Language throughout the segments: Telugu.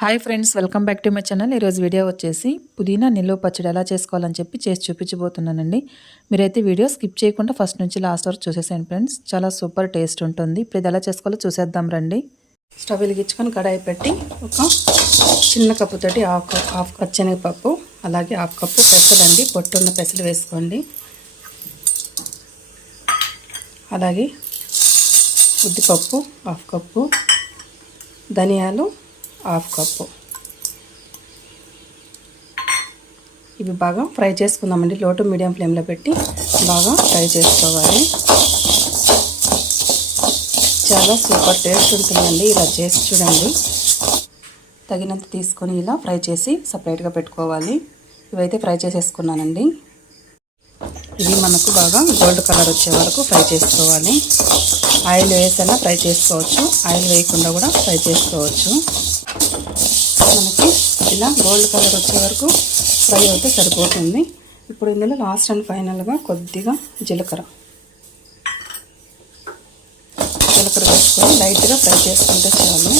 Hi friends welcome back to my channel. ఈరోజు వీడియో వచ్చేసి పుదీనా నిల్వ పచ్చడి ఎలా చేసుకోవాలని చెప్పి చేసి చూపించబోతున్నానండి. మీరైతే వీడియో స్కిప్ చేయకుండా ఫస్ట్ నుంచి లాస్ట్ వరకు చూసేసాను ఫ్రెండ్స్. చాలా సూపర్ టేస్ట్ ఉంటుంది. ఇప్పుడు ఇది ఎలా చేసుకోవాలో చూసేద్దాం రండి. స్టవ్ వెలిగించుకొని కడాయి పెట్టి ఒక చిన్న కప్పుతోటి హాఫ్ కప్ హాఫ్ శనగపప్పు అలాగే హాఫ్ కప్పు పెసలండి పొట్టున్న పెసలు వేసుకోండి. అలాగే ఉద్దిపప్పు హాఫ్ కప్పు ధనియాలు హాఫ్ కప్పు. ఇవి బాగా ఫ్రై చేసుకుందామండి. లోటు మీడియం ఫ్లేమ్లో పెట్టి బాగా ఫ్రై చేసుకోవాలి. చాలా సూపర్ టేస్ట్ ఉంటుందండి ఇలా చేసి చూడండి. తగినంత తీసుకొని ఇలా ఫ్రై చేసి సపరేట్గా పెట్టుకోవాలి. ఇవైతే ఫ్రై చేసేసుకున్నానండి. ఇవి మనకు బాగా గోల్డ్ కలర్ వచ్చే వరకు ఫ్రై చేసుకోవాలి. ఆయిల్ వేసైనా ఫ్రై చేసుకోవచ్చు. ఆయిల్ వేయకుండా కూడా ఫ్రై చేసుకోవచ్చు. ఇలా గోల్డ్ కలర్ వచ్చే వరకు ఫ్రై అయితే సరిపోతుంది. ఇప్పుడు ఇందులో లాస్ట్ అండ్ ఫైనల్గా కొద్దిగా జీలకర్ర. జీలకర్ర వేసుకొని లైట్గా ఫ్రై చేసుకుంటే చాలు.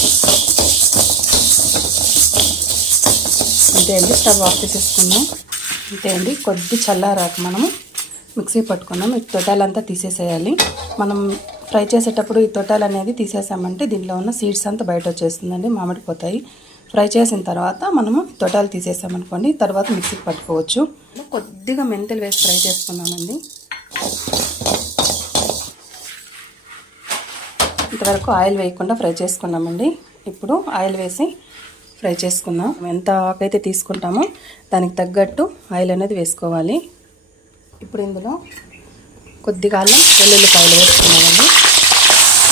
అంతే అండి స్టవ్ ఆఫ్ చేసేసుకున్నాం అంతే అండి కొద్ది చల్లారాక మనము మిక్సీ పట్టుకున్నాం ఈ తొటాలంతా తీసేసేయాలి. మనం ఫ్రై చేసేటప్పుడు ఈ తొటాలు అనేది తీసేసామంటే దీనిలో ఉన్న సీడ్స్ అంతా బయట వచ్చేస్తుందండి మామిడిపోతాయి. ఫ్రై చేసిన తర్వాత మనము తొటాలు తీసేసామనుకోండి తర్వాత మిక్సీకి పట్టుకోవచ్చు. కొద్దిగా మెంతులు వేసి ఫ్రై చేసుకున్నామండి. ఇంతవరకు ఆయిల్ వేయకుండా ఫ్రై చేసుకున్నామండి. ఇప్పుడు ఆయిల్ వేసి ఫ్రై చేసుకుందాం. ఎంత ఆకైతే తీసుకుంటామో దానికి తగ్గట్టు ఆయిల్ అనేది వేసుకోవాలి. ఇప్పుడు ఇందులో కొద్దిగా అల్లం వెల్లుల్లిపాయలు వేసుకున్నామండి.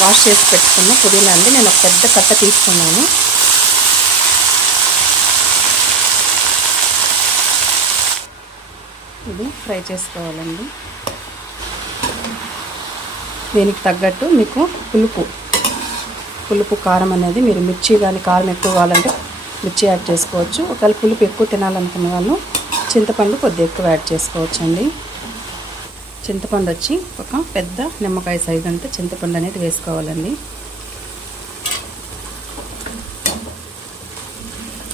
వాష్ చేసి పెట్టుకున్న పుదీనా అండి. నేను ఒక పెద్ద కట్ట తీసుకున్నాను. ఇది ఫ్రై చేసుకోవాలండి. దీనికి తగ్గట్టు మీకు పులుపు పులుపు కారం అనేది మీరు మిర్చి కానీ కారం ఎక్కువ కావాలంటే మిర్చి యాడ్ చేసుకోవచ్చు. ఒకవేళ పులుపు ఎక్కువ తినాలనుకున్న వాళ్ళు చింతపండు కొద్దిగా ఎక్కువ యాడ్ చేసుకోవచ్చు అండి చింతపండు వచ్చి ఒక పెద్ద నిమ్మకాయ సైజు అంతా చింతపండు అనేది వేసుకోవాలండి.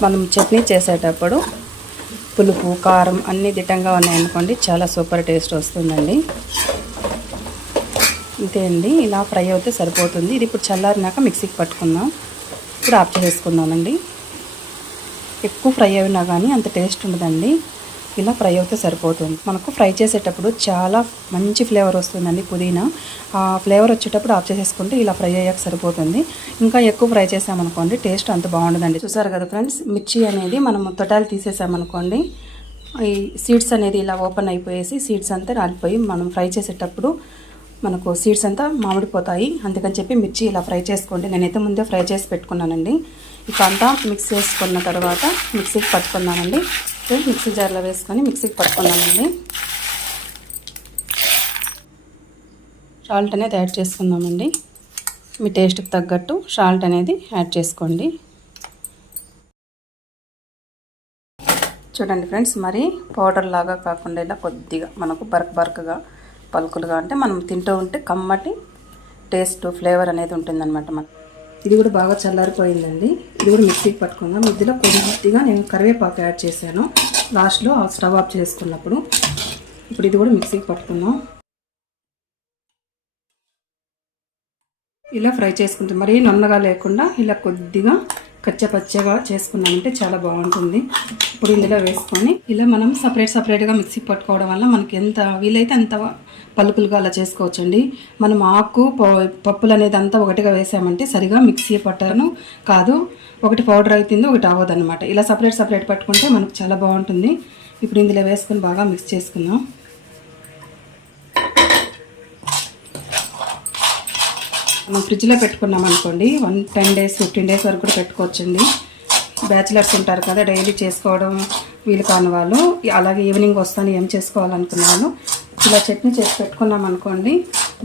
మనం చట్నీ చేసేటప్పుడు పులుపు కారం అన్నీ దిట్టంగా ఉన్నాయనుకోండి చాలా సూపర్ టేస్ట్ వస్తుందండి. అంతే అండి. ఇలా ఫ్రై అవుతే సరిపోతుంది. ఇది ఇప్పుడు చల్లారినాక మిక్సీకి పట్టుకుందాం. ఇప్పుడు ఆఫ్ చేసుకుందామండి ఎక్కువ ఫ్రై అయినా కానీ అంత టేస్ట్ ఉండదండి. ఇలా ఫ్రై అవుతే సరిపోతుంది. మనకు ఫ్రై చేసేటప్పుడు చాలా మంచి ఫ్లేవర్ వస్తుందండి పుదీనా. ఆ ఫ్లేవర్ వచ్చేటప్పుడు ఆఫ్ చేసేసుకుంటే ఇలా ఫ్రై అయ్యాక సరిపోతుంది. ఇంకా ఎక్కువ ఫ్రై చేసామనుకోండి టేస్ట్ అంత బాగుండదండి. చూసారు కదా ఫ్రెండ్స్ మిర్చి అనేది మనం తొటాలు తీసేసామనుకోండి ఈ సీడ్స్ అనేది ఇలా ఓపెన్ అయిపోయేసి సీడ్స్ అంతా రాలిపోయి మనం ఫ్రై చేసేటప్పుడు మనకు సీడ్స్ అంతా మామిడిపోతాయి అందుకని చెప్పి మిర్చి ఇలా ఫ్రై చేసుకోండి. నేనైతే ముందే ఫ్రై చేసి పెట్టుకున్నానండి. ఇక అంతా మిక్స్ చేసుకున్న తర్వాత మిక్సీకి పట్టుకున్నానండి మిక్సీ జార్లో వేసుకొని మిక్సీకి పట్టుకున్నామండి సాల్ట్ అనేది యాడ్ చేసుకుందామండి. మీ టేస్ట్కి తగ్గట్టు సాల్ట్ అనేది యాడ్ చేసుకోండి. చూడండి ఫ్రెండ్స్ మరి పౌడర్ లాగా కాకుండా ఇలా కొద్దిగా మనకు బరక బరకగా పలుకులుగా అంటే మనం తింటూ ఉంటే కమ్మటి టేస్ట్ ఫ్లేవర్ అనేది ఉంటుందన్నమాట మన ఇది కూడా బాగా చల్లారిపోయిందండి. ఇది కూడా మిక్సీకి పట్టుకుందాం. మధ్యలో కొద్దిగా నేను కరివేపాకు యాడ్ చేశాను. లాస్ట్లో స్టవ్ ఆఫ్ చేసుకున్నప్పుడు. ఇప్పుడు ఇది కూడా మిక్సీకి పట్టుకుందాం. ఇలా ఫ్రై చేసుకుంటాం మరీ నన్నగా లేకుండా ఇలా కొద్దిగా కచ్చపచ్చగా చేసుకున్నామంటే చాలా బాగుంటుంది. ఇప్పుడు ఇందులో వేసుకొని ఇలా మనం సపరేట్ సపరేట్గా మిక్సీ పట్టుకోవడం వల్ల మనకి ఎంత వీలైతే అంత పలుకులుగా అలా చేసుకోవచ్చండి. మనం ఆకు పప్పులు అనేది అంతా ఒకటిగా వేసామంటే సరిగా మిక్సీ పట్టను కాదు. ఒకటి పౌడర్ అవుతుంది ఒకటి అవ్వదు అనమాట ఇలా సపరేట్ సపరేట్ పట్టుకుంటే మనకు చాలా బాగుంటుంది. ఇప్పుడు ఇందులో వేసుకొని బాగా మిక్స్ చేసుకుందాం. మనం ఫ్రిడ్జ్లో పెట్టుకున్నాం అనుకోండి. One ten days fifteen days వరకు కూడా పెట్టుకోవచ్చండి. బ్యాచిలర్స్ ఉంటారు కదా డైలీ చేసుకోవడం వీలు కాని వాళ్ళు. అలాగే ఈవినింగ్ వస్తాను ఏం చేసుకోవాలనుకున్న వాళ్ళు ఇలా చట్నీ చేసి పెట్టుకున్నాం అనుకోండి.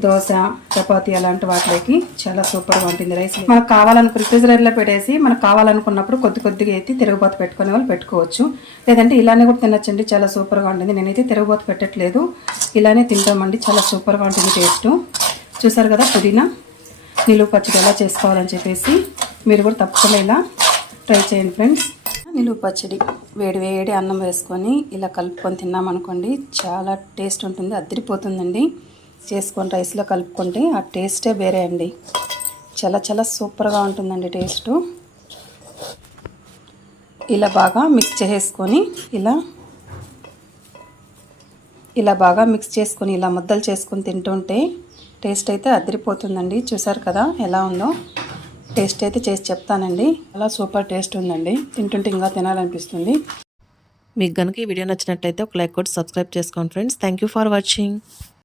దోశ చపాతి అలాంటి వాటిలోకి చాలా సూపర్గా ఉంటుంది రైస్ మనకు కావాలనుకు రిఫ్రిజిరేటర్లో పెట్టేసి మనకు కావాలనుకున్నప్పుడు కొద్ది కొద్దిగా అయితే తిరుగుబాతు పెట్టుకునే వాళ్ళు పెట్టుకోవచ్చు. లేదంటే ఇలానే కూడా తినచ్చండి చాలా సూపర్గా ఉంటుంది. నేనైతే తిరుగుబాతు పెట్టట్లేదు. ఇలానే తింటామండి చాలా సూపర్గా ఉంటుంది టేస్ట్ చూసారు కదా పుదీనా? నిలువ పచ్చడి ఎలా చేసుకోవాలని చెప్పేసి మీరు కూడా తప్పకుండా ఇలా ట్రై చేయండి ఫ్రెండ్స్. నిలువ పచ్చడి వేడి వేడి అన్నం వేసుకొని ఇలా కలుపుకొని తిన్నామనుకోండి చాలా టేస్ట్ ఉంటుంది అద్దరిపోతుందండి చేసుకొని రైస్లో కలుపుకుంటే ఆ టేస్టే వేరే అండి. చాలా చాలా సూపర్గా ఉంటుందండి టేస్టు. ఇలా బాగా మిక్స్ చేసుకొని ఇలా ఇలా బాగా మిక్స్ చేసుకొని ఇలా ముద్దలు చేసుకొని తింటుంటే టేస్ట్ అయితే అదిరిపోతుందండి. చూసారు కదా ఎలా ఉందో. టేస్ట్ అయితే చేసి చెప్తానండి. అలా సూపర్ టేస్ట్ ఉందండి. తింటుంటే ఇంకా తినాలనిపిస్తుంది. మీకు కనుక ఈ వీడియో నచ్చినట్లయితే ఒక లైక్ కొట్టి సబ్స్క్రైబ్ చేసుకోండి friends. Thank you for watching